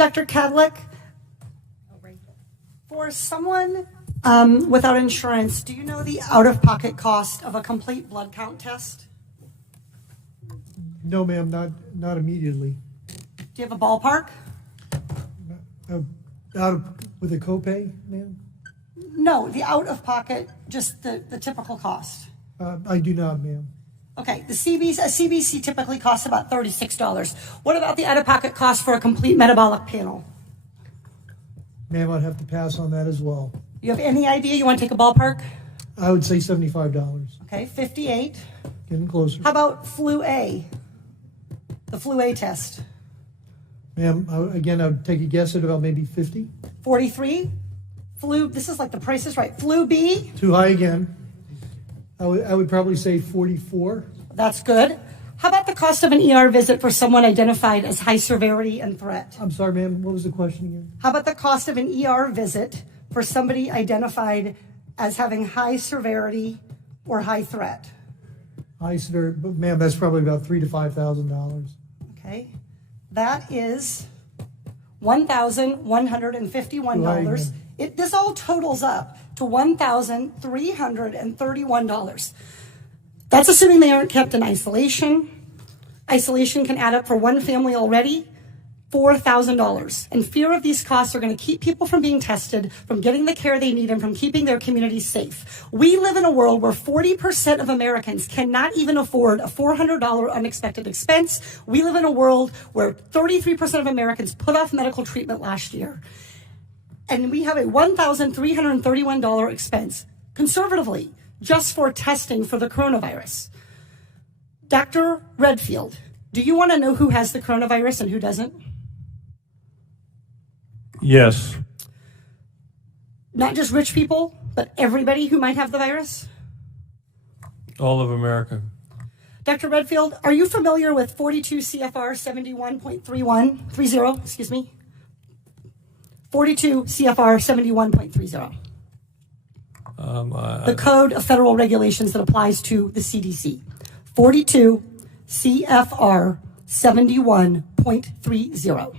Dr. Kadlec, for someone without insurance, do you know the out-of-pocket cost of a complete blood count test? No, ma'am, not immediately. Do you have a ballpark? With a copay, ma'am? No, the out-of-pocket, just the typical cost. I do not, ma'am. Okay, a CBC typically costs about $36. What about the out-of-pocket cost for a complete metabolic panel? Ma'am, I'd have to pass on that as well. You have any idea? You want to take a ballpark? I would say $75. Okay, 58. Getting closer. How about flu A? The flu A test. Ma'am, again, I would take a guess at about maybe 50. 43. Flu, this is like the Price is Right. Flu B. Too high again. I would probably say 44. That's good. How about the cost of an ER visit for someone identified as high severity and threat? I'm sorry, ma'am, what was the question again? How about the cost of an ER visit for somebody identified as having high severity or high threat? High severity, but ma'am, that's probably about $3,000 to $5,000. Okay. That is $1,151. This all totals up to $1,331. That's assuming they aren't kept in isolation. Isolation can add up for one family already, $4,000. And fear of these costs are going to keep people from being tested, from getting the care they need, and from keeping their communities safe. We live in a world where 40% of Americans cannot even afford a $400 unexpected expense. We live in a world where 33% of Americans put off medical treatment last year. And we have a $1,331 expense, conservatively, just for testing for the coronavirus. Dr. Redfield, do you want to know who has the coronavirus and who doesn't? Yes. Not just rich people, but everybody who might have the virus? All of America. Dr. Redfield, are you familiar with 42 CFR 71.30, excuse me? 42 CFR 71.30. The Code of Federal Regulations that applies to the CDC. 42 CFR 71.30.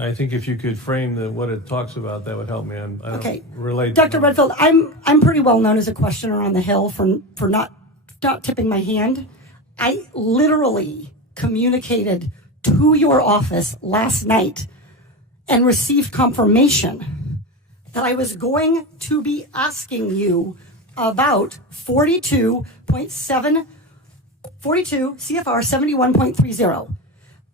I think if you could frame what it talks about, that would help me. I don't relate. Dr. Redfield, I'm pretty well known as a questioner on the Hill for not tipping my hand. I literally communicated to your office last night and received confirmation that I was going to be asking you about 42 CFR 71.30.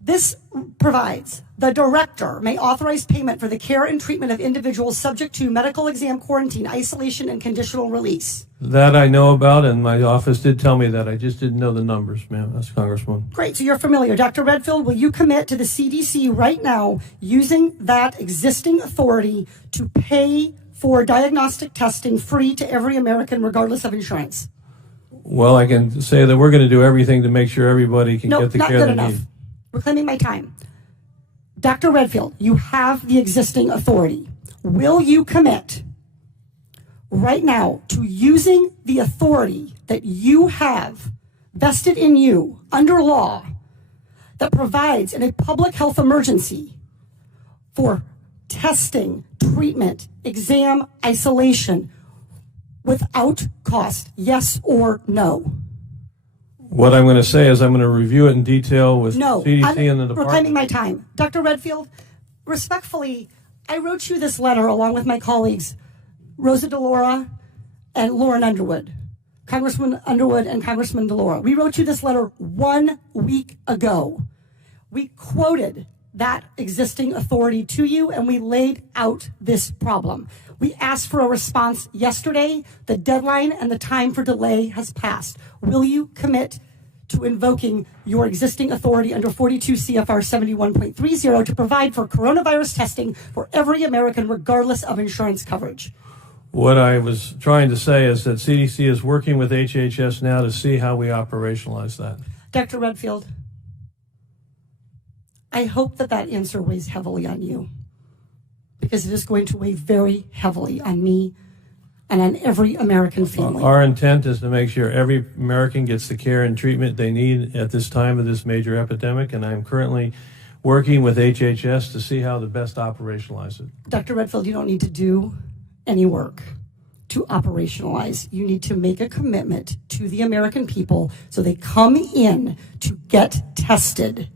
This provides the director may authorize payment for the care and treatment of individuals subject to medical exam, quarantine, isolation, and conditional release. That I know about, and my office did tell me that. I just didn't know the numbers, ma'am. That's Congresswoman. Great, so you're familiar. Dr. Redfield, will you commit to the CDC right now using that existing authority to pay for diagnostic testing free to every American regardless of insurance? Well, I can say that we're going to do everything to make sure everybody can get the care they need. Reclaiming my time. Dr. Redfield, you have the existing authority. Will you commit right now to using the authority that you have vested in you under law that provides in a public health emergency for testing, treatment, exam, isolation without cost? Yes or no? What I'm going to say is I'm going to review it in detail with CDC and the department. Reclaiming my time. Dr. Redfield, respectfully, I wrote you this letter along with my colleagues, Rosa DeLaura and Lauren Underwood, Congressman Underwood and Congressman DeLaura. We wrote you this letter 1 week ago. We quoted that existing authority to you, and we laid out this problem. We asked for a response yesterday. The deadline and the time for delay has passed. Will you commit to invoking your existing authority under 42 CFR 71.30 to provide for coronavirus testing for every American regardless of insurance coverage? What I was trying to say is that CDC is working with HHS now to see how we operationalize that. Dr. Redfield, I hope that answer weighs heavily on you, because it is going to weigh very heavily on me and on every American family. Our intent is to make sure every American gets the care and treatment they need at this time of this major epidemic, and I'm currently working with HHS to see how to best operationalize it. Dr. Redfield, you don't need to do any work to operationalize. You need to make a commitment to the American people so they come in to get tested.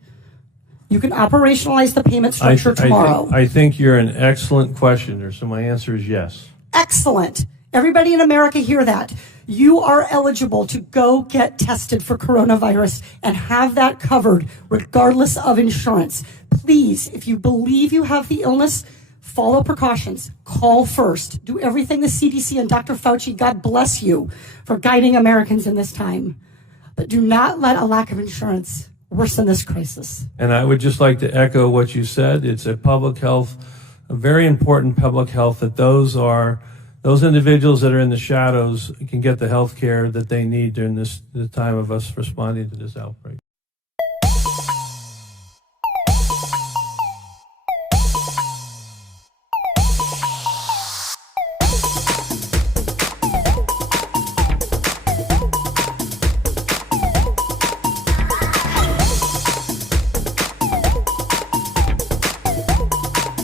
You can operationalize the payment structure tomorrow. I think you're an excellent questioner, so my answer is yes. Excellent. Everybody in America hear that. You are eligible to go get tested for coronavirus and have that covered regardless of insurance. Please, if you believe you have the illness, follow precautions. Call first. Do everything the CDC and Dr. Fauci, God bless you, for guiding Americans in this time. But do not let a lack of insurance worsen this crisis. And I would just like to echo what you said. It's a public health, a very important public health, that those individuals that are in the shadows can get the health care that they need during the time of us responding to this outbreak.